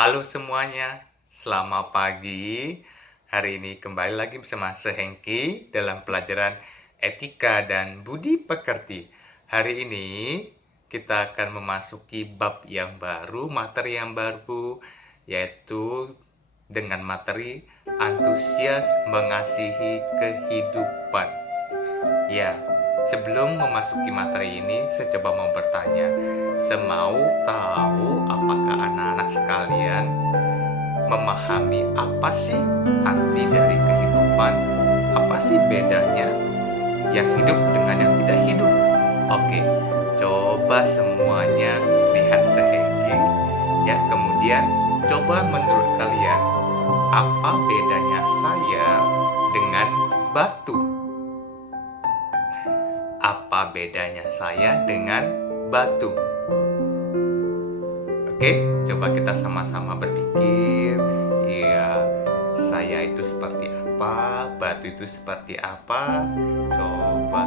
Halo semuanya, selamat pagi. Hari ini kembali lagi bersama Sehengki dalam pelajaran Etika dan Budi Pekerti. Hari ini kita akan memasuki bab yang baru, materi yang baru, yaitu dengan materi antusias mengasihi kehidupan. Ya, sebelum memasuki materi ini, saya coba mau bertanya, semau tahu apakah anak-anak sekalian memahami apa sih arti dari kehidupan? Apa sih bedanya yang hidup dengan yang tidak hidup? Oke, coba semuanya lihat Sehengki. Ya, kemudian coba menurut kalian, apa bedanya saya dengan batu? Apa bedanya saya dengan batu? Oke, coba kita sama-sama berpikir. Ya, saya itu seperti apa? Batu itu seperti apa? Coba.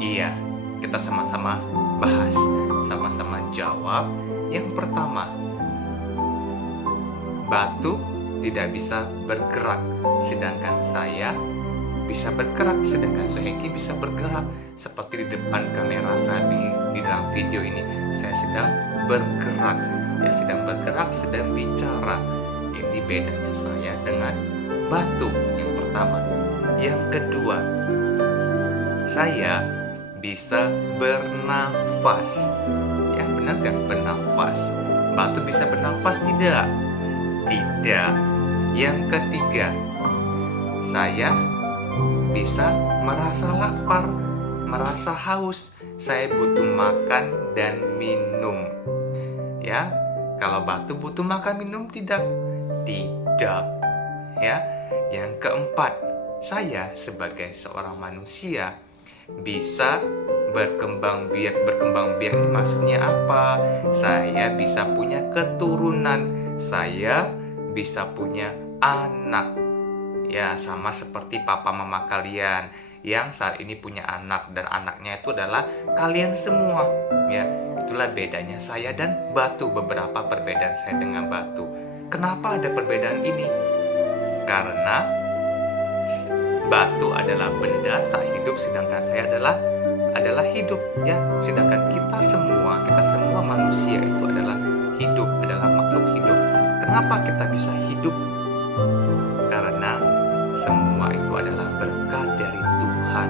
Iya, kita sama-sama bahas, sama-sama jawab. Yang pertama, batu tidak bisa bergerak, sedangkan saya bisa bergerak, sedangkan Sehengki bisa bergerak. Seperti di depan kamera saat ini, di dalam video ini saya sedang bergerak, ya, sedang bergerak, sedang bicara. Ini bedanya saya dengan batu. Yang pertama. Yang kedua, saya bisa bernafas. Ya, benar kan? Bernafas. Batu bisa bernafas tidak? Tidak. Yang ketiga, saya bisa merasa lapar, merasa haus. Saya butuh makan dan minum. Ya, kalau batu butuh makan minum tidak? Tidak. Ya. Yang keempat, saya sebagai seorang manusia bisa berkembang biak. Berkembang biak ini maksudnya apa? Saya bisa punya keturunan. Saya bisa punya anak. Ya, sama seperti papa mama kalian yang saat ini punya anak, dan anaknya itu adalah kalian semua. Ya, itulah bedanya saya dan batu. Beberapa perbedaan saya dengan batu. Kenapa ada perbedaan ini? Karena batu adalah benda tak hidup, sedangkan saya adalah hidup. Ya, sedangkan kita semua manusia itu adalah hidup, adalah makhluk hidup. Kenapa kita bisa hidup? Karena semua itu adalah berkat dari Tuhan.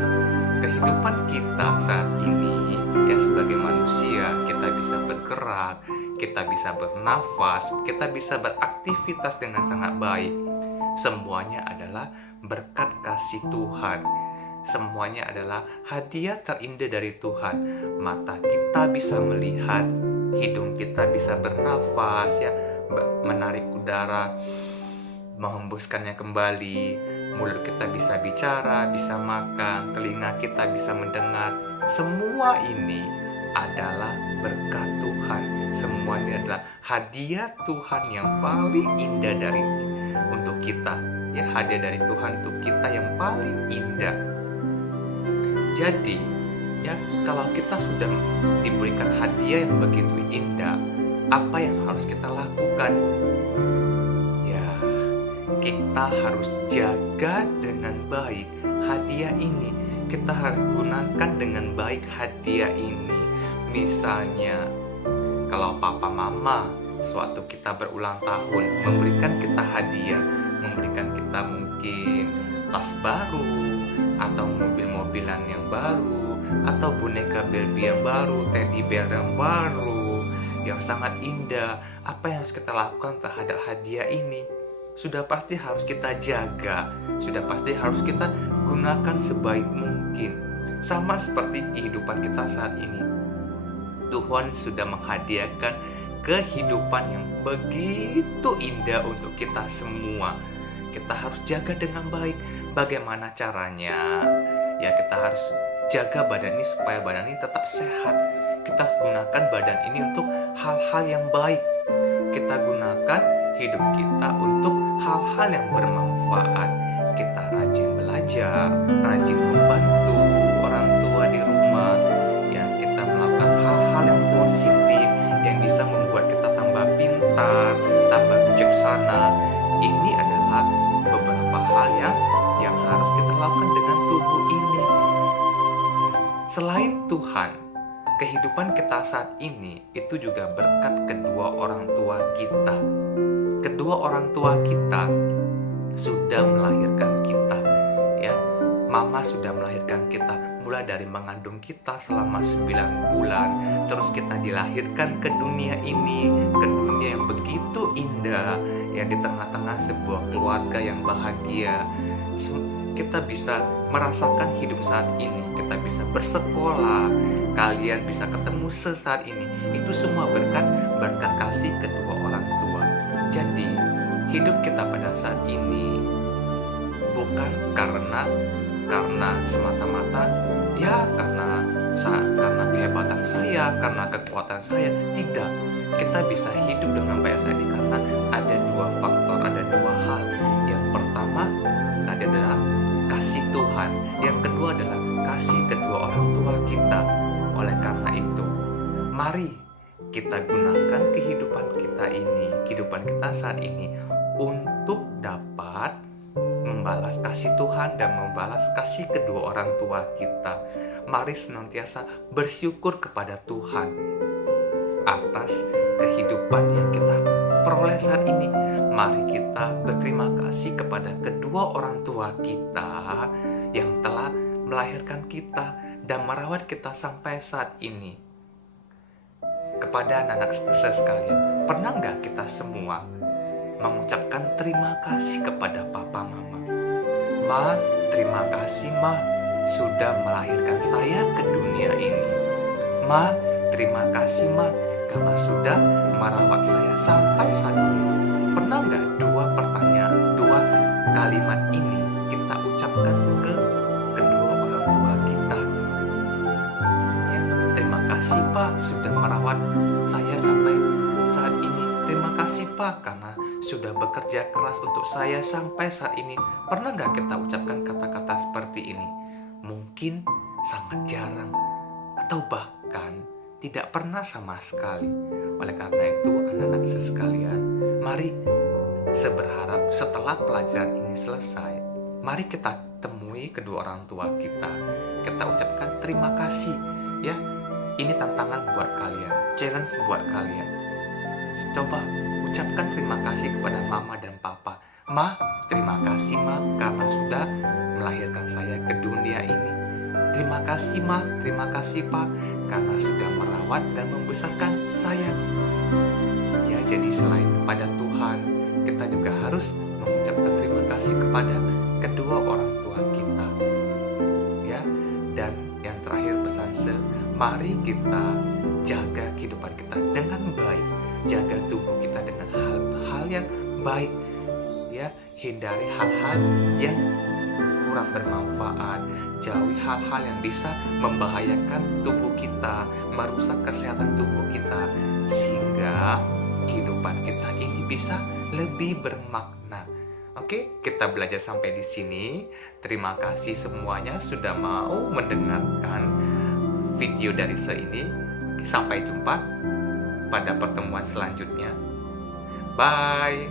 Kehidupan kita saat ini, ya, sebagai manusia, kita bisa bergerak, kita bisa bernafas, kita bisa beraktivitas dengan sangat baik. Semuanya adalah berkat kasih Tuhan. Semuanya adalah hadiah terindah dari Tuhan. Mata kita bisa melihat, hidung kita bisa bernafas, ya, menarik udara, menghembuskannya kembali. Mulut kita bisa bicara, bisa makan, telinga kita bisa mendengar. Semua ini adalah berkat Tuhan. Semuanya adalah hadiah Tuhan yang paling indah untuk kita. Ya, hadiah dari Tuhan untuk kita yang paling indah. Jadi, ya, kalau kita sudah diberikan hadiah yang begitu indah, apa yang harus kita lakukan? Kita harus jaga dengan baik hadiah ini. Kita harus gunakan dengan baik hadiah ini. Misalnya, kalau papa mama sewaktu kita berulang tahun memberikan kita hadiah, memberikan kita mungkin tas baru, atau mobil-mobilan yang baru, atau boneka Barbie yang baru, teddy bear yang baru, yang sangat indah. Apa yang harus kita lakukan terhadap hadiah ini? Sudah pasti harus kita jaga, sudah pasti harus kita gunakan sebaik mungkin. Sama seperti kehidupan kita saat ini. Tuhan sudah menghadiahkan kehidupan yang begitu indah untuk kita semua. Kita harus jaga dengan baik. Bagaimana caranya? Ya, kita harus jaga badan ini supaya badan ini tetap sehat. Kita harus gunakan badan ini untuk hal-hal yang baik. Kita gunakan hidup kita untuk hal-hal yang bermanfaat. Kita rajin belajar, rajin membantu orang tua di rumah, yang kita melakukan hal-hal yang positif yang bisa membuat kita tambah pintar, tambah bijaksana. Ini adalah beberapa hal yang harus kita lakukan dengan tubuh ini. Selain Tuhan, kehidupan kita saat ini itu juga berkat kedua orang tua kita. Kedua orang tua kita sudah melahirkan kita, ya. Mama sudah melahirkan kita mulai dari mengandung kita selama 9 bulan, terus kita dilahirkan ke dunia ini, ke dunia yang begitu indah, yang di tengah-tengah sebuah keluarga yang bahagia. Kita bisa merasakan hidup saat ini, kita bisa bersekolah, kalian bisa ketemu saat ini. Itu semua berkat kasih kedua orang tua. Jadi hidup kita pada saat ini bukan karena semata-mata karena kehebatan saya, karena kekuatan saya. Tidak, kita bisa hidup dengan baik saat ini karena ada dua faktor, ada dua hal. Yang pertama adalah kasih Tuhan, yang kedua adalah kasih kedua orang tua kita. Oleh karena itu, mari kita gunakan kehidupan kita saat ini untuk dapat membalas kasih Tuhan dan membalas kasih kedua orang tua kita. Mari senantiasa bersyukur kepada Tuhan atas kehidupan yang kita peroleh saat ini. Mari kita berterima kasih kepada kedua orang tua kita yang telah melahirkan kita dan merawat kita sampai saat ini. Kepada anak-anak sekalian, pernah nggak kita semua mengucapkan terima kasih kepada papa mama? Ma, terima kasih ma, sudah melahirkan saya ke dunia ini. Ma, terima kasih ma, karena sudah merawat saya sampai saat ini. Pernah nggak dua kalimat ini kita ucapkan ke kedua orang tua kita? Ya, terima kasih pak, sudah merawat saya sampai saat ini. Terima kasih pak, karena sudah bekerja keras untuk saya sampai saat ini. Pernah nggak kita ucapkan kata-kata seperti ini? Mungkin sangat jarang, atau bahkan tidak pernah sama sekali. Oleh karena itu, anak-anak sekalian, mari berharap setelah pelajaran ini selesai, mari kita temui kedua orang tua kita. Kita ucapkan terima kasih, ya. Ini tantangan buat kalian, challenge buat kalian. Coba ucapkan terima kasih kepada mama dan papa. Ma, terima kasih ma, karena sudah melahirkan saya ke dunia ini. Terima kasih ma, terima kasih pak, karena sudah merawat dan membesarkan saya. Ya, jadi selain kepada Tuhan, kita juga harus mengucapkan terima kasih kepada kedua orang tua kita. Ya, dan yang terakhir pesan mari kita jaga kehidupan kita dengan baik, jaga tubuh kita dengan hal-hal yang baik. Ya, hindari hal-hal yang kurang bermanfaat, jauhi hal-hal yang bisa membahayakan tubuh kita, merusak kesehatan tubuh kita, sehingga kehidupan kita ini bisa lebih bermakna. Oke, kita belajar sampai di sini. Terima kasih semuanya sudah mau mendengarkan video dari saya ini. Sampai jumpa pada pertemuan selanjutnya. Bye.